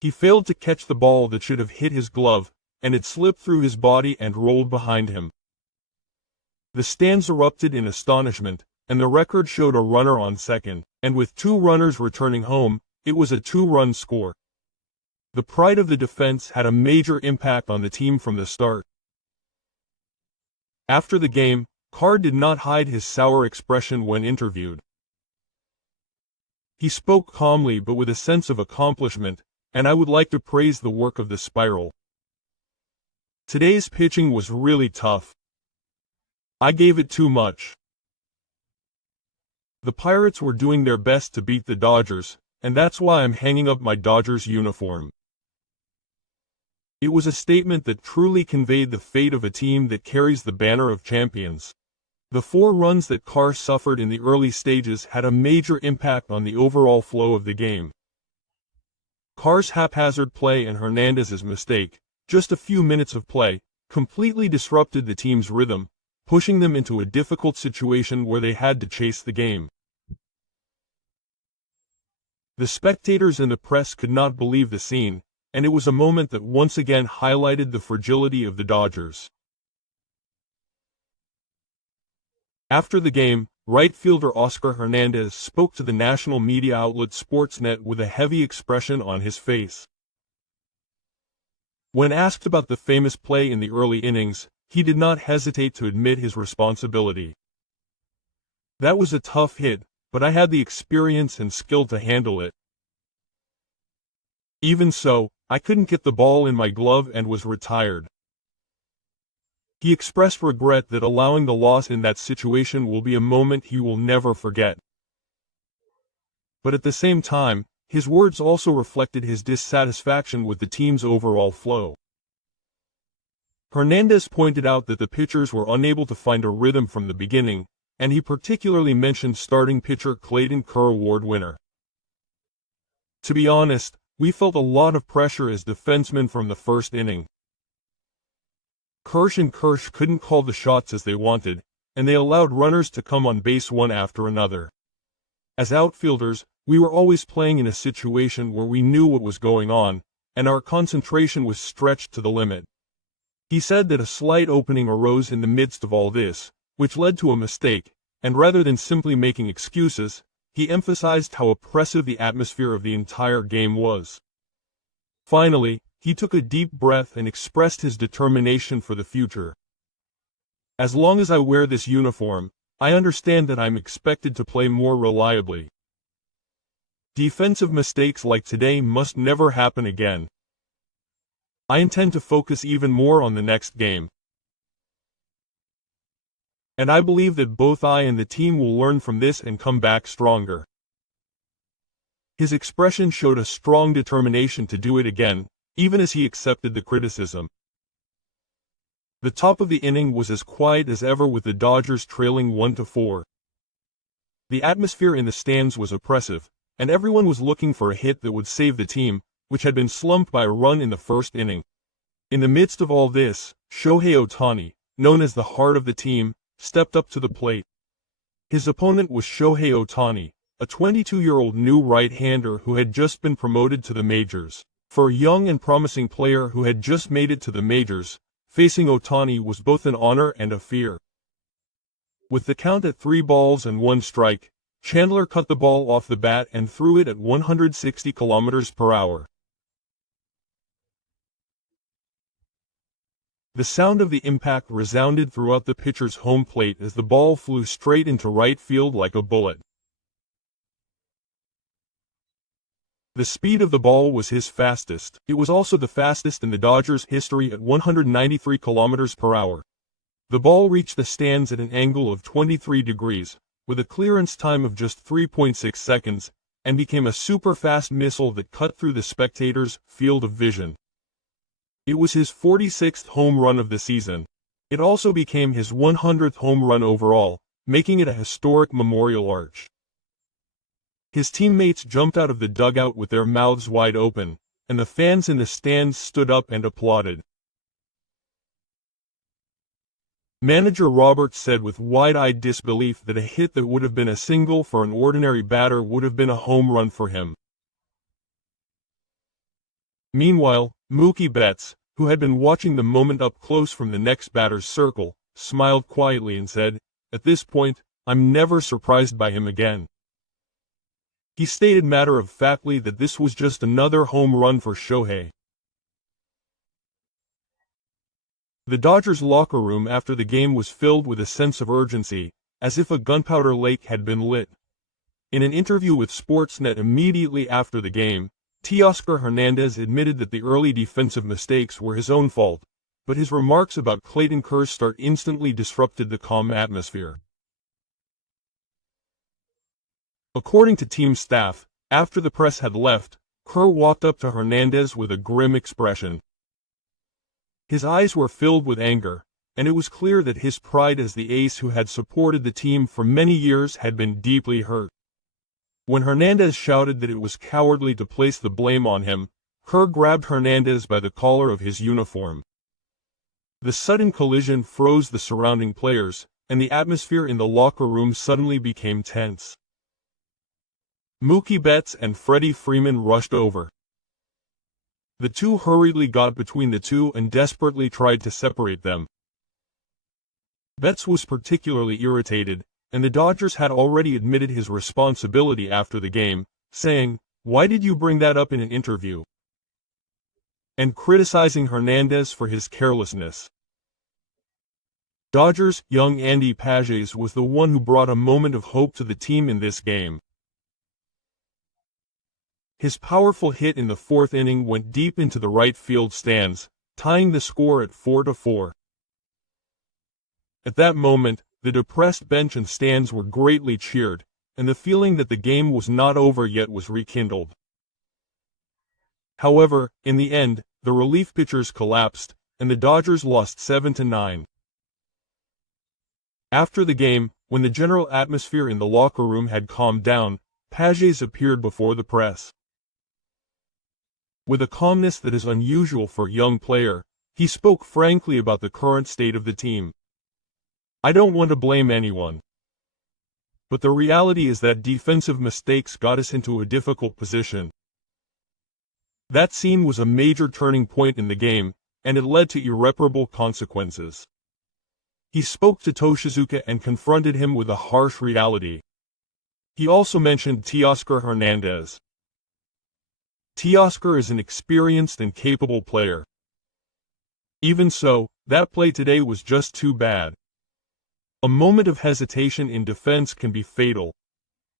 He failed to catch the ball that should have hit his glove, and it slipped through his body and rolled behind him. The stands erupted in astonishment, and the record showed a runner on second, and with 2 runners returning home, it was a 2-run score. The pride of the defense had a major impact on the team from the start. After the game, Carr did not hide his sour expression when interviewed. He spoke calmly but with a sense of accomplishment, and I would like to praise the work of the Spiral. Today's pitching was really tough. I gave it too much. The Pirates were doing their best to beat the Dodgers, and that's why I'm hanging up my Dodgers uniform. It was a statement that truly conveyed the fate of a team that carries the banner of champions. The 4 runs that Carr suffered in the early stages had a major impact on the overall flow of the game. Carr's haphazard play and Hernandez's mistake, just a few minutes of play, completely disrupted the team's rhythm, pushing them into a difficult situation where they had to chase the game. The spectators and the press could not believe the scene, and it was a moment that once again highlighted the fragility of the Dodgers. After the game, right fielder Oscar Hernandez spoke to the national media outlet Sportsnet with a heavy expression on his face. When asked about the famous play in the early innings, he did not hesitate to admit his responsibility. "That was a tough hit, but I had the experience and skill to handle it. Even so, I couldn't get the ball in my glove and was retired." He expressed regret that allowing the loss in that situation will be a moment he will never forget. But at the same time, his words also reflected his dissatisfaction with the team's overall flow. Hernandez pointed out that the pitchers were unable to find a rhythm from the beginning, and he particularly mentioned starting pitcher Clayton Kerr Award winner. "To be honest, we felt a lot of pressure as defensemen from the first inning. Kersh and Kersh couldn't call the shots as they wanted, and they allowed runners to come on base one after another. As outfielders, we were always playing in a situation where we knew what was going on, and our concentration was stretched to the limit." He said that a slight opening arose in the midst of all this, which led to a mistake, and rather than simply making excuses, he emphasized how oppressive the atmosphere of the entire game was. Finally, he took a deep breath and expressed his determination for the future. "As long as I wear this uniform, I understand that I'm expected to play more reliably. Defensive mistakes like today must never happen again. I intend to focus even more on the next game. And I believe that both I and the team will learn from this and come back stronger." His expression showed a strong determination to do it again, even as he accepted the criticism. The top of the inning was as quiet as ever with the Dodgers trailing 1-4. The atmosphere in the stands was oppressive, and everyone was looking for a hit that would save the team, which had been slumped by a run in the first inning. In the midst of all this, Shohei Ohtani, known as the heart of the team, stepped up to the plate. His opponent was Shohei Ohtani, a 22-year-old new right-hander who had just been promoted to the majors. For a young and promising player who had just made it to the majors, facing Ohtani was both an honor and a fear. With the count at 3-1, Chandler cut the ball off the bat and threw it at 160 km/h. The sound of the impact resounded throughout the pitcher's home plate as the ball flew straight into right field like a bullet. The speed of the ball was his fastest. It was also the fastest in the Dodgers' history at 193 km/h. The ball reached the stands at an angle of 23 degrees, with a clearance time of just 3.6 seconds, and became a super-fast missile that cut through the spectators' field of vision. It was his 46th home run of the season. It also became his 100th home run overall, making it a historic memorial arch. His teammates jumped out of the dugout with their mouths wide open, and the fans in the stands stood up and applauded. Manager Roberts said with wide-eyed disbelief that a hit that would have been a single for an ordinary batter would have been a home run for him. Meanwhile, Mookie Betts, who had been watching the moment up close from the next batter's circle, smiled quietly and said, "At this point, I'm never surprised by him again." He stated matter-of-factly that this was just another home run for Shohei. The Dodgers' locker room after the game was filled with a sense of urgency, as if a gunpowder lake had been lit. In an interview with Sportsnet immediately after the game, Teoscar Hernandez admitted that the early defensive mistakes were his own fault, but his remarks about Clayton Kerr's start instantly disrupted the calm atmosphere. According to team staff, after the press had left, Kerr walked up to Hernandez with a grim expression. His eyes were filled with anger, and it was clear that his pride as the ace who had supported the team for many years had been deeply hurt. When Hernandez shouted that it was cowardly to place the blame on him, Kerr grabbed Hernandez by the collar of his uniform. The sudden collision froze the surrounding players, and the atmosphere in the locker room suddenly became tense. Mookie Betts and Freddie Freeman rushed over. The two hurriedly got between the two and desperately tried to separate them. Betts was particularly irritated, and the Dodgers had already admitted his responsibility after the game, saying, "Why did you bring that up in an interview?" and criticizing Hernandez for his carelessness. Dodgers' young Andy Pages was the one who brought a moment of hope to the team in this game. His powerful hit in the fourth inning went deep into the right field stands, tying the score at 4-4. At that moment, the depressed bench and stands were greatly cheered, and the feeling that the game was not over yet was rekindled. However, in the end, the relief pitchers collapsed, and the Dodgers lost 7-9. After the game, when the general atmosphere in the locker room had calmed down, Pages appeared before the press. With a calmness that is unusual for a young player, he spoke frankly about the current state of the team. "I don't want to blame anyone. But the reality is that defensive mistakes got us into a difficult position. That scene was a major turning point in the game, and it led to irreparable consequences." He spoke to Toshizuka and confronted him with a harsh reality. He also mentioned Teoscar Hernandez. Teoscar is an experienced and capable player. Even so, that play today was just too bad. A moment of hesitation in defense can be fatal.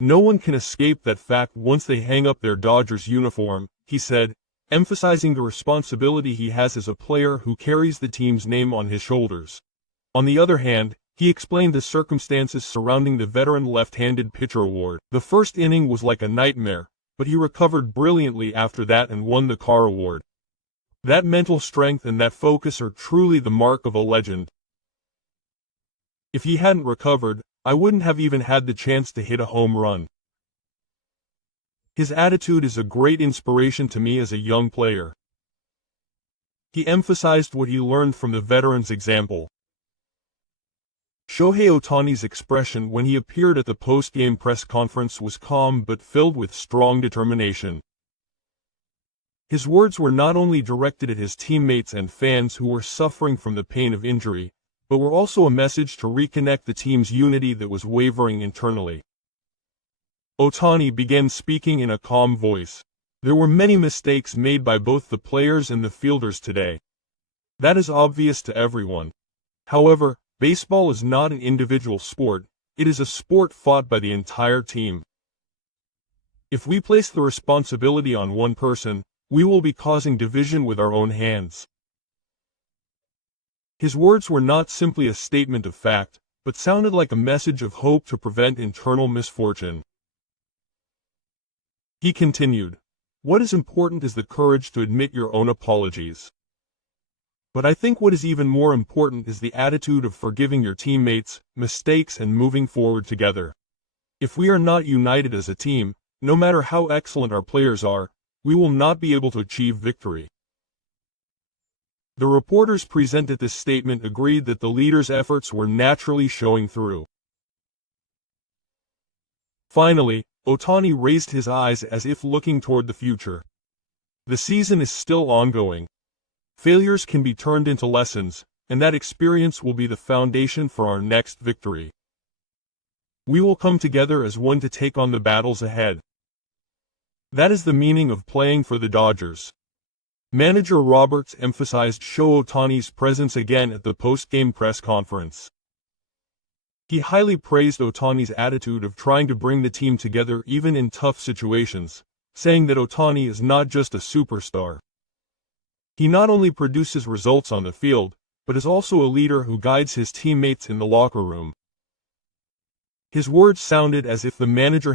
No one can escape that fact once they hang up their Dodgers uniform, he said, emphasizing the responsibility he has as a player who carries the team's name on his shoulders. On the other hand, he explained the circumstances surrounding the veteran left-handed pitcher award. "The first inning was like a nightmare, but he recovered brilliantly after that and won the Carr Award. That mental strength and that focus are truly the mark of a legend. If he hadn't recovered, I wouldn't have even had the chance to hit a home run. His attitude is a great inspiration to me as a young player." He emphasized what he learned from the veteran's example. Shohei Ohtani's expression when he appeared at the post-game press conference was calm but filled with strong determination. His words were not only directed at his teammates and fans who were suffering from the pain of injury, but were also a message to reconnect the team's unity that was wavering internally. Ohtani began speaking in a calm voice. "There were many mistakes made by both the players and the fielders today. That is obvious to everyone. However, baseball is not an individual sport, it is a sport fought by the entire team. If we place the responsibility on one person, we will be causing division with our own hands." His words were not simply a statement of fact, but sounded like a message of hope to prevent internal misfortune. He continued, "What is important is the courage to admit your own apologies. But I think what is even more important is the attitude of forgiving your teammates, mistakes and moving forward together. If we are not united as a team, no matter how excellent our players are, we will not be able to achieve victory." The reporters present at this statement agreed that the leader's efforts were naturally showing through. Finally, Ohtani raised his eyes as if looking toward the future. The season is still ongoing. Failures can be turned into lessons, and that experience will be the foundation for our next victory. We will come together as one to take on the battles ahead. That is the meaning of playing for the Dodgers. Manager Roberts emphasized Shohei Ohtani's presence again at the post-game press conference. He highly praised Ohtani's attitude of trying to bring the team together even in tough situations, saying that Ohtani is not just a superstar. He not only produces results on the field, but is also a leader who guides his teammates in the locker room. His words sounded as if the manager